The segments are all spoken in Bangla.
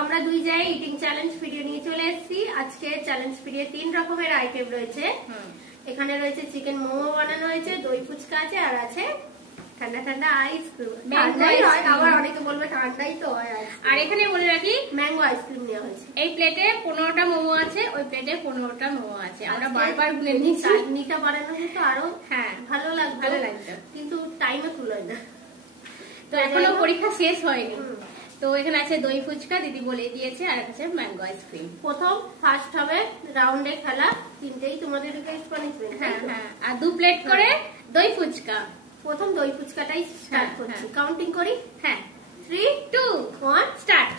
আমরা দুই জায়গায় ইটিং চ্যালেঞ্জ ভিডিও নিয়ে চলে এসেছি। আজকে চ্যালেঞ্জ ভিডিও 3 রকমের আইটেম রয়েছে। এখানে রয়েছে চিকেন মোমো বানানো হয়েছে, দই ফুচকা আছে, আর আছে ঠান্ডা ঠান্ডা আইসক্রিম। ঠান্ডাই হয়, আবার অনেকে বলবে ঠান্ডাই তো হয়। আর এখানে বলে রাখি ম্যাঙ্গো আইসক্রিম নেওয়া হয়েছে। এই প্লেটে 15টা মোমো আছে, ওই প্লেটে 15টা মোমো আছে। আমরা বারবার গুনে নিচ্ছি। চাটনিটা বানানো হতো আরো ভালো লাগতো, কিন্তু টাইমে কুলোয় না। তো এখনো পরীক্ষা শেষ হয়নি। তো এখানে আছে দই ফুচকা, দিদি বলে দিয়েছে, আর আছে ম্যাঙ্গো আইসক্রিম। প্রথম ফার্স্ট হবে রাউন্ডে খেলা, তিনটেই তোমাদের পানিশমেন্ট। হ্যাঁ, আর 2 প্লেট করে দই ফুচকা। প্রথম দই ফুচকাটাই স্টার্ট করছি। কাউন্টিং করি। হ্যাঁ, 3 2 1 স্টার্ট।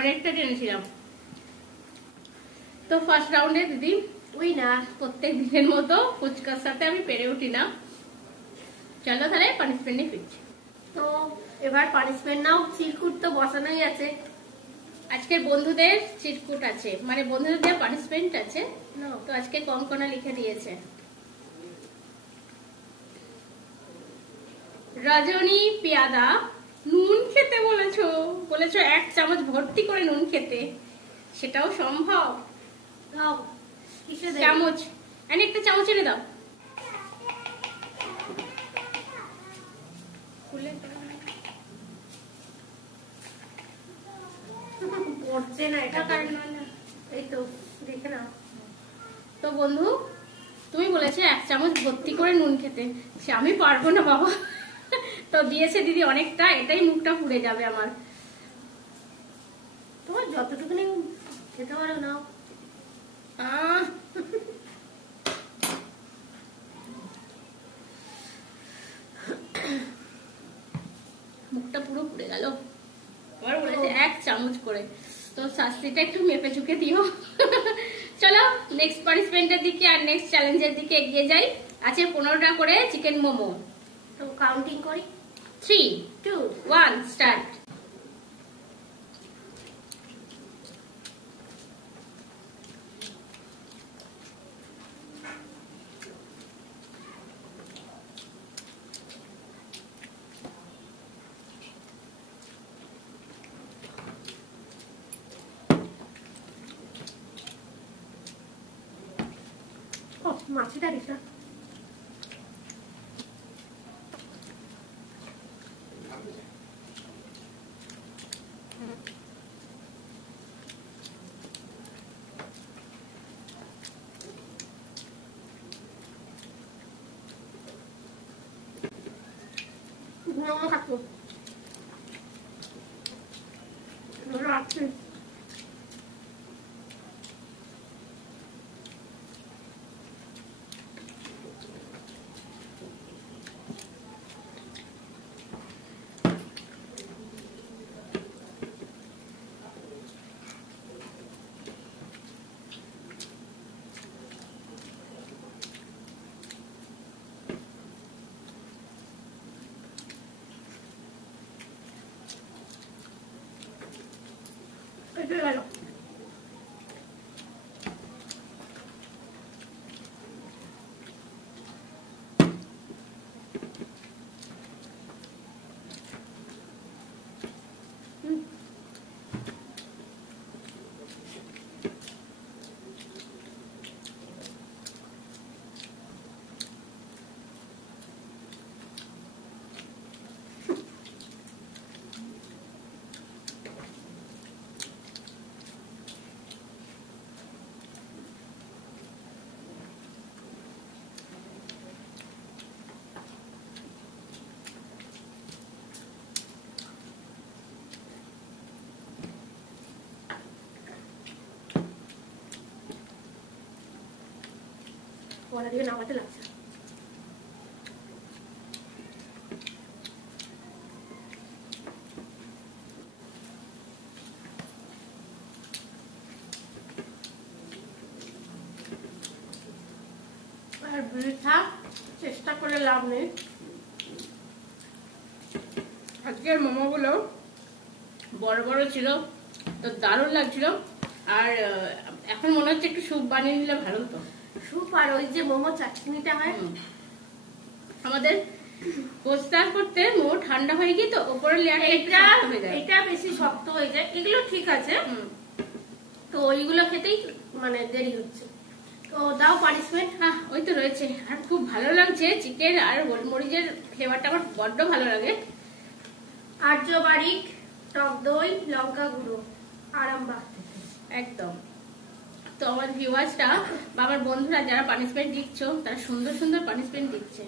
অনেকটা টেনেছিলাম। তো ফার্স্ট রাউন্ডে দিদি উইনার। প্রত্যেক দিনের মতো ফুচকার সাথে আমি পেরে উঠি না। চলো তাহলে পানিশমেন্টে ফিরছি। তো এবার পানিশমেন্ট নাও। চিরকুট তো বসানোই আছে। আজকের বন্ধুদের চিরকুট আছে, মানে বন্ধুদের পানিশমেন্ট আছে। তো আজকে কঙ্কনা লিখে দিয়েছে, রজনী পিয়াদা নুন খেতে বলেছো 1 চামচ ভর্তি করে নুন খেতে। সেটাও সম্ভব? চামচ এনে, একটা চামচ এনে দাও। পড়ছে না এটা, এই তো দেখে নাও। তো বন্ধু তুমি বলেছে 1 চামচ ভর্তি করে নুন খেতে, সে আমি পারবো না বাবা। তো দিয়েছে দিদি অনেকটা, এটাই মুখটা পুড়ে যাবে আমার। তোমার যতটুকুনি খেতে পারো নাও। মুখটা পুরো পুড়ে গেল। আবার বলেছে 1 চামচ করে, তো শাস্তিটা একটু মেপে চুকে দিও। চলো নেক্সট পানিশমেন্টের দিকে আর নেক্সট চ্যালেঞ্জের দিকে এগিয়ে যাই। আছে 15টা করে চিকেন মোমো। তো কাউন্টিং করি। 3 2 1 স্টার্ট। মাছিটা দিস না। থাকবো রাখছি। কলা দিয়ে নামাতে লাগছে। আর বৃথা চেষ্টা করে লাভ নেই। আজকের মোমোগুলো বড় বড় ছিল, তো দারুণ লাগছিল। আর এখন মনে হচ্ছে একটু স্যুপ বানিয়ে নিলে ভালো হতো। স্যুপ আর ওই যে মোমো চাটনিটা হয়, আমাদের কোস্টার করতে মোমো ঠান্ডা হয়ে গিয়ে তো উপরের লেয়ারটা এটা বেশি শক্ত হয়ে যায়। এগুলো ঠিক আছে, তো ওইগুলো খেতেই মানে দেরি হচ্ছে। তো দাও পানিশমেন্ট। হ্যাঁ, ওই তো রয়েছে। আর খুব ভালো লাগছে চিকেন আর গোলমরিচের ফ্লেভারটা আমার বড্ড ভালো লাগে। আর্য বারিক, টক দই, লঙ্কা গুঁড়ো, আরামবাগ একদম। তো আমার ভিউয়ার্সরা বা আমার বন্ধুরা যারা পানিশমেন্ট দিচ্ছ, তারা সুন্দর সুন্দর পানিশমেন্ট দিচ্ছে।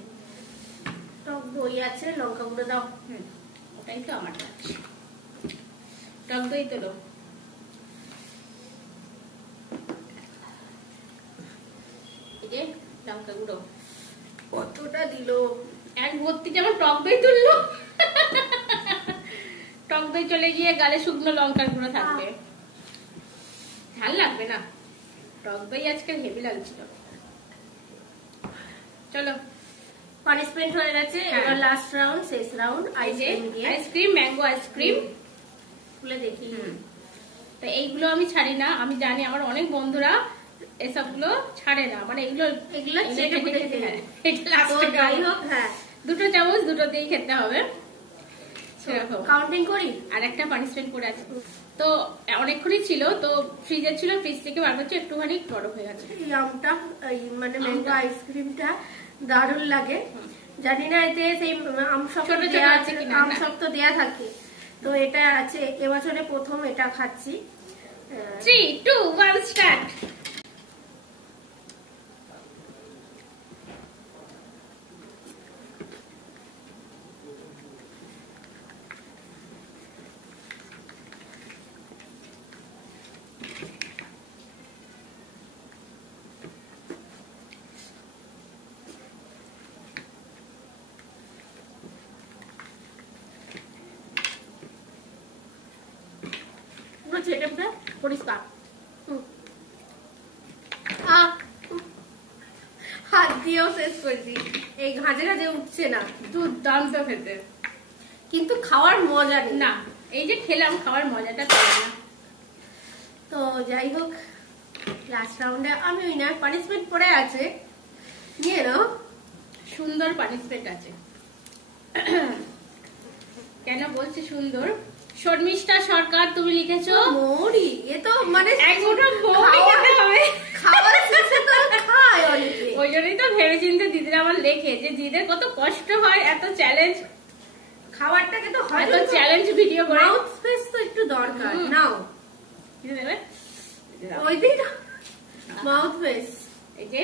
টক দই আছে, লঙ্কা গুঁড়ো দাও। ওটাই তো আমার কাজ। টক দই তো লো, এই যে লঙ্কা গুঁড়ো কতটা দিল, এক ভর্তি যেমন টক দই তুললো। টক দই চলে গিয়ে গালে শুকনো লঙ্কার গুঁড়ো থাকবে, ঝাল লাগবে না। টক দই আজকাল হেভি লাগছিল। চলো, পানিশমেন্ট হয়ে গেছে। এবার লাস্ট রাউন্ড, শেষ রাউন্ড। আইসক্রিম, ম্যাঙ্গো আইসক্রিম খুলে দেখি। তো এইগুলো আমি ছাড়ি না, আমি জানি আমার অনেক বন্ধুরা এসবগুলো ছাড়ে না, মানে এগুলো যাই হোক, হ্যাঁ, দুটো চামচ দুটো দিয়ে খেতে হবে। কাউন্টিং করি। আর একটা পানিশমেন্ট করে আছে, তো অনেকক্ষণই ছিল, তো ফ্রিজে ছিল, ফ্রিজ থেকে বার করছি, একটুখানি বরফ হয়ে গেছে। এই আমটা, মানে ম্যাঙ্গো আইসক্রিমটা দারুণ লাগে। জানি না এতে সেই আম শক্ত দেয়া থাকে, তো এটা আছে। এবছরে প্রথম এটা খাচ্ছি। 3, 2, 1 স্টার্ট। পরিষ্কার হাত দিয়েও শেষ করছি, এই ঘাঁজে ঘাঁজে উঠছে না। দুর্দান্ত খেতে, কিন্তু খাওয়ার মজা নেই। না, এই যে খেলাম খাওয়ার মজাটা পাই না। তো যাই হোক, লাস্ট রাউন্ডে আমি উইনার। পানিশমেন্ট পড়ে আছে, নিয়ে নাও। সুন্দর পানিশমেন্ট আছে। কেন বলছি সুন্দর? শর্মিষ্ঠা সরকার তুমি লিখেছো মৌরি। এ তো মানে এক মুঠো মৌরি খেতে হবে। খাওয়ার শেষে তো খায় অনেকে। ওই জন্যই তো ভেবেচিন্তে দিদিরা আমার লেখে যে দিদিদের কত কষ্ট হয় এত চ্যালেঞ্জ, খাবারটাকে তো হয় এত চ্যালেঞ্জ ভিডিও করে। মাউথ স্পেস তো একটু দরকার। নাও, কি দেবে? ওই দিন মাউথ স্পেস। এই যে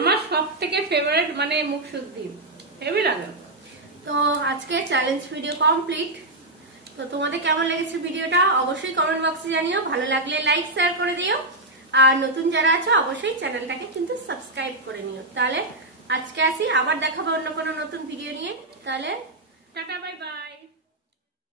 আমার সব থেকে ফেভারিট, মানে মুখ শুদ্ধি হেভি লাগে। তো আজকে চ্যালেঞ্জ ভিডিও কমপ্লিট। তো তোমাদের কেমন লেগেছে ভিডিওটা অবশ্যই কমেন্ট বক্সে জানিও। ভালো লাগলে লাইক শেয়ার করে দিও, আর নতুন যারা আছো অবশ্যই চ্যানেলটাকে কিন্তু সাবস্ক্রাইব করে নিও। তাহলে আজকে আসি, আবার দেখাবো অন্য কোনো নতুন ভিডিও নিয়ে। তাহলে টাটা, বাই বাই।